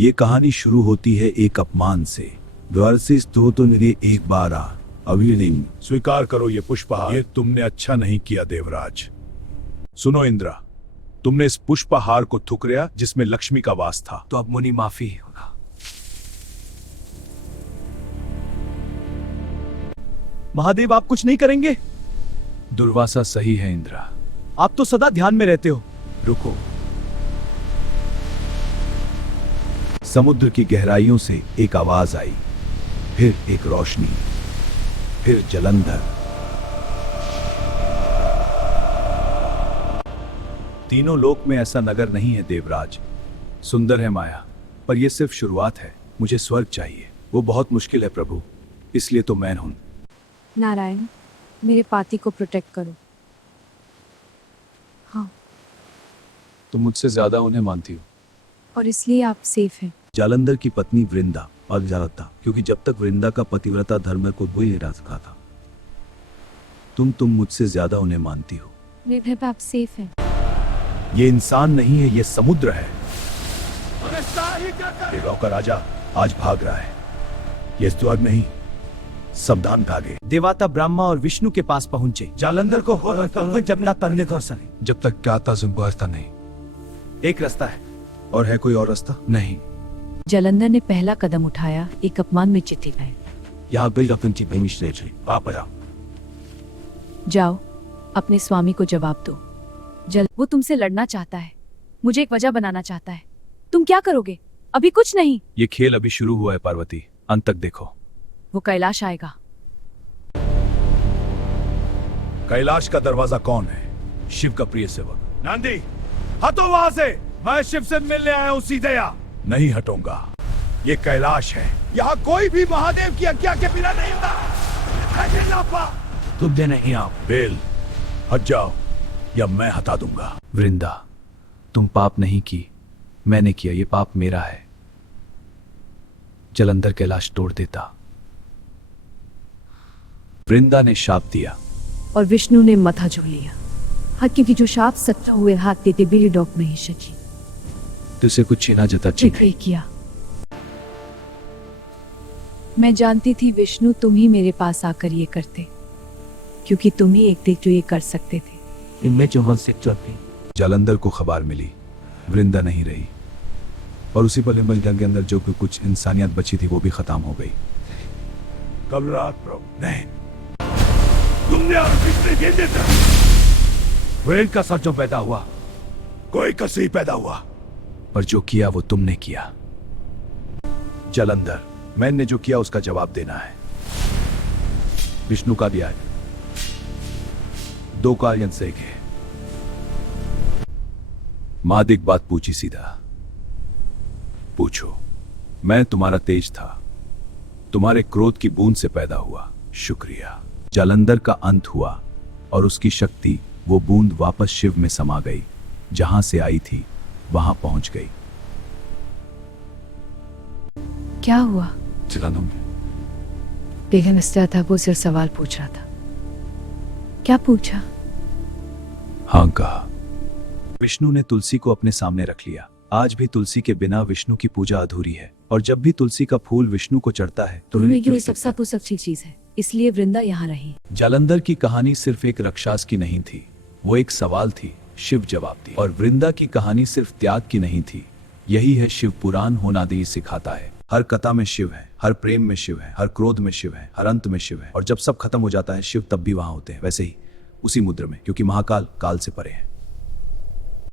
ये कहानी शुरू होती है एक अपमान से। द्वारसिस तो निरे एक बार आ अविलिंग। स्वीकार करो ये पुष्पहार। ये तुमने अच्छा नहीं किया देवराज। सुनो इंद्रा, तुमने इस पुष्पहार को ठुकराया जिसमें लक्ष्मी का वास था। तो अब मुनि माफी होगा। महादेव, आप कुछ नहीं करेंगे? दुर्वासा सही है इंद्रा। आप तो सदा ध्यान में रहते हो। रुको। समुद्र की गहराइयों से एक आवाज आई, फिर एक रोशनी, फिर जलंधर। तीनों लोक में ऐसा नगर नहीं है देवराज। सुंदर है माया, पर यह सिर्फ शुरुआत है। मुझे स्वर्ग चाहिए। वो बहुत मुश्किल है प्रभु, इसलिए तो मैं हूं। नारायण, मेरे पाती को प्रोटेक्ट करो। हाँ, तुम मुझसे ज्यादा उन्हें मानती हो। और इसलिए आप सेफ हैं। जालंधर की पत्नी वृंदा और जालता, क्योंकि जब तक वृंदा का पतिव्रता धर्म को भूल नहीं रखा था। तुम मुझसे ज्यादा उन्हें मानती हो। निर्भय पे आप सेफ हैं। ये इंसान नहीं है, ये समुद्र है। देवों का राजा आज भाग रहा है। ये स्वर्ग नहीं, सावधान भागे। देवता ब्रह्मा और विष्णु के पास पहुंचे। जालंधर को हो जब ना करने को सके। जब तक क्या था जुम्बरता नहीं। एक रास्ता है, और है कोई और रास्ता? नहीं। जलंधर ने पहला कदम उठाया, एक अपमान में चिट्ठी गए। यहाँ बिल अपनी भूमिष्ठ आप आया। जाओ, अपने स्वामी को जवाब दो। वो तुमसे लड़ना चाहता है, मुझे एक वजह बनाना चाहता है। तुम क्या करोगे? अभी कुछ नहीं। ये खेल अभी शुरू हुआ है पार्वती, अंत तक देखो। वो कैलाश आएगा। कैलाश का दरवाजा कौन है? शिव का प्रिय सेवक। नंदी, हटो वहां से। मैं शिव से मिलने आया हूं, सीधे आ। नहीं हटूंगा। ये कैलाश है। यहाँ कोई भी महादेव की आज्ञा के बिना नहीं होता। तुम दे नहीं आप। बेल, हट जाओ या मैं हटा दूंगा। वृंदा, तुम पाप नहीं की, मैंने किया। ये पाप मेरा है। जलंधर कैलाश तोड़ देता। वृंदा ने शाप दिया और विष्णु ने मथा झूल लिया। हाँ, क्योंकि जो शाप सच्चा हुए हाथ देते बिली डॉक में ही सची। तुझसे कुछ छीना जाता ठीक किया। मैं जानती थी विष्णु तुम ही मेरे पास आकर ये करते, क्योंकि तुम ही एक थे जो ये कर सकते थे। इनमें जो मन से चलती। जालंधर को खबर मिली, वृंदा नहीं रही, और उसी पल जंग के अंदर जो कुछ इंसानियत बची थी वो भी खत्म हो गई। कल रात प्रभु नहीं, तुमने और किसने भेजे थे? वेल का सर जो पैदा हुआ, कोई कसी पैदा हुआ, पर जो किया वो तुमने किया। जालंधर, मैंने जो किया उसका जवाब देना है। विष्णु का भी आज 2 कार्य से एक है। महादिक बात पूछी सीधा। पूछो। मैं तुम्हारा तेज था, तुम्हारे क्रोध की बूंद से पैदा हुआ। शुक्रिया। जालंधर का अंत हुआ और उसकी शक्ति, वो बूंद वापस शिव में समा गई। जहां से आई थी वहां पहुंच गई। क्या हुआ? चलानो बेगम इस्ता था, वो सिर्फ सवाल पूछ रहा था। क्या पूछा? हाँ कहा। विष्णु ने तुलसी को अपने सामने रख लिया। आज भी तुलसी के बिना विष्णु की पूजा अधूरी है, और जब भी तुलसी का फूल विष्णु को चढ़ता है तो ये सबसे अच्छी चीज है, इसलिए वृंदा यहाँ रही। जालंधर की कहानी सिर्फ एक राक्षस की नहीं थी, वो एक सवाल थी। शिव जवाब दी। और वृंदा की कहानी सिर्फ त्याग की नहीं थी। यही है शिव पुराण होनादि सिखाता है। हर कथा में शिव है, हर प्रेम में शिव है, हर क्रोध में शिव है, हर अंत में शिव है, और जब सब खत्म हो जाता है शिव तब भी वहां होते हैं। वैसे ही उसी मुद्र में, क्योंकि महाकाल काल से परे है।